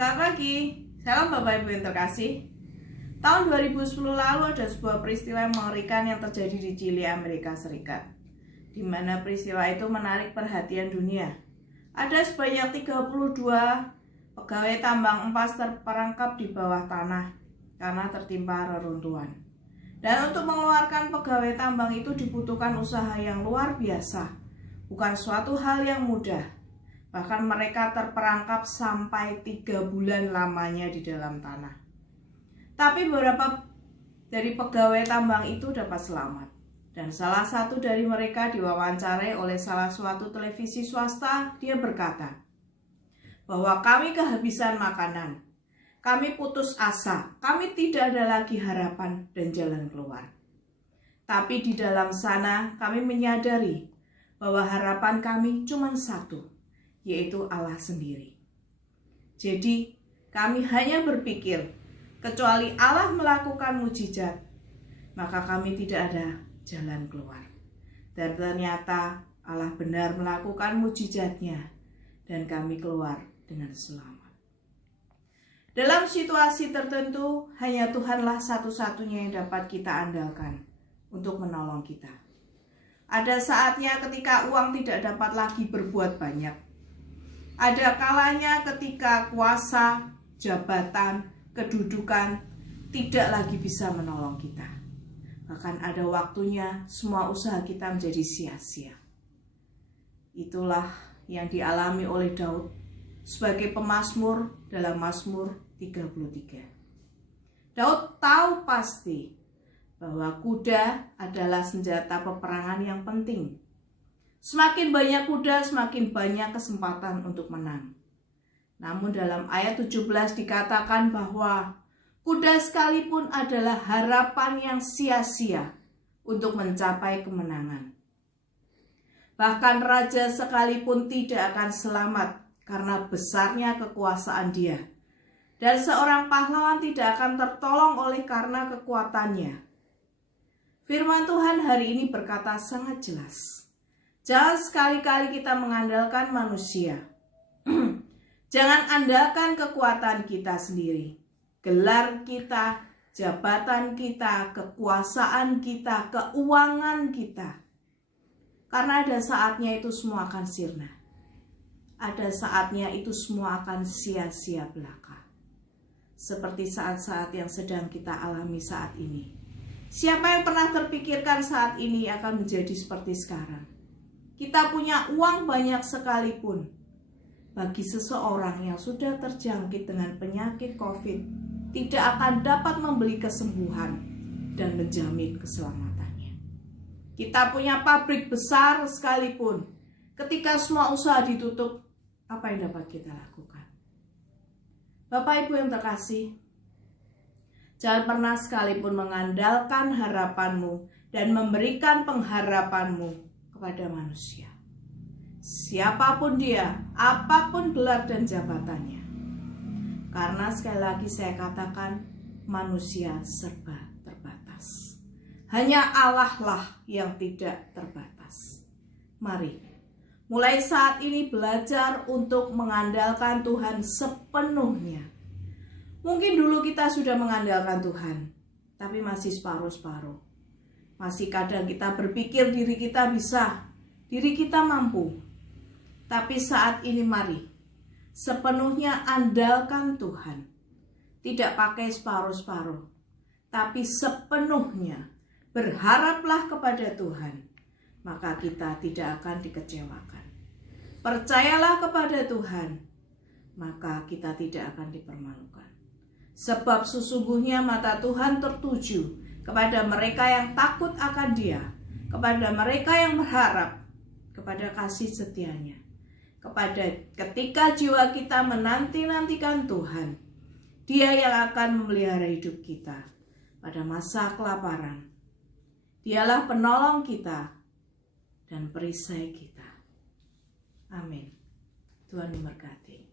Selamat pagi, salam Bapak Ibu yang terkasih. Tahun 2010 lalu ada sebuah peristiwa yang mengerikan yang terjadi di Chile, Amerika Serikat, di mana peristiwa itu menarik perhatian dunia. Ada sebanyak 32 pegawai tambang emas terperangkap di bawah tanah karena tertimpa reruntuhan. Dan untuk mengeluarkan pegawai tambang itu dibutuhkan usaha yang luar biasa, bukan suatu hal yang mudah. Bahkan mereka terperangkap sampai 3 bulan lamanya di dalam tanah. Tapi beberapa dari pegawai tambang itu dapat selamat. Dan salah satu dari mereka diwawancarai oleh salah suatu televisi swasta. Dia berkata bahwa kami kehabisan makanan, kami putus asa, kami tidak ada lagi harapan dan jalan keluar. Tapi di dalam sana kami menyadari bahwa harapan kami cuma satu, yaitu Allah sendiri. Jadi kami hanya berpikir, kecuali Allah melakukan mukjizat, maka kami tidak ada jalan keluar. Dan ternyata Allah benar melakukan mukjizatnya, dan kami keluar dengan selamat. Dalam situasi tertentu, hanya Tuhanlah satu-satunya yang dapat kita andalkan untuk menolong kita. Ada saatnya ketika uang tidak dapat lagi berbuat banyak. Ada kalanya ketika kuasa, jabatan, kedudukan tidak lagi bisa menolong kita. Bahkan ada waktunya semua usaha kita menjadi sia-sia. Itulah yang dialami oleh Daud sebagai pemazmur dalam Mazmur 33. Daud tahu pasti bahwa kuda adalah senjata peperangan yang penting. Semakin banyak kuda, semakin banyak kesempatan untuk menang. Namun dalam ayat 17 dikatakan bahwa kuda sekalipun adalah harapan yang sia-sia untuk mencapai kemenangan. Bahkan raja sekalipun tidak akan selamat karena besarnya kekuasaan dia. Dan seorang pahlawan tidak akan tertolong oleh karena kekuatannya. Firman Tuhan hari ini berkata sangat jelas. Jangan sekali-kali kita mengandalkan manusia. Jangan andalkan kekuatan kita sendiri. Gelar kita, jabatan kita, kekuasaan kita, keuangan kita. Karena ada saatnya itu semua akan sirna. Ada saatnya itu semua akan sia-sia belaka. Seperti saat-saat yang sedang kita alami saat ini. Siapa yang pernah terpikirkan saat ini akan menjadi seperti sekarang? Kita punya uang banyak sekalipun, bagi seseorang yang sudah terjangkit dengan penyakit COVID, tidak akan dapat membeli kesembuhan dan menjamin keselamatannya. Kita punya pabrik besar sekalipun, ketika semua usaha ditutup, apa yang dapat kita lakukan? Bapak Ibu yang terkasih, jangan pernah sekalipun mengandalkan harapanmu dan memberikan pengharapanmu kepada manusia. Siapapun dia, apapun gelar dan jabatannya. Karena sekali lagi saya katakan, manusia serba terbatas. Hanya Allah lah yang tidak terbatas. Mari, mulai saat ini belajar untuk mengandalkan Tuhan sepenuhnya. Mungkin dulu kita sudah mengandalkan Tuhan, tapi masih separuh-separuh. Masih kadang kita berpikir diri kita bisa, diri kita mampu. Tapi saat ini mari, sepenuhnya andalkan Tuhan. Tidak pakai separuh-separuh, tapi sepenuhnya berharaplah kepada Tuhan. Maka kita tidak akan dikecewakan. Percayalah kepada Tuhan, maka kita tidak akan dipermalukan. Sebab sesungguhnya mata Tuhan tertuju kepada mereka yang takut akan Dia, kepada mereka yang berharap, kepada kasih setianya, kepada ketika jiwa kita menanti-nantikan Tuhan, Dia yang akan memelihara hidup kita pada masa kelaparan. Dialah penolong kita dan perisai kita. Amin. Tuhan memberkati.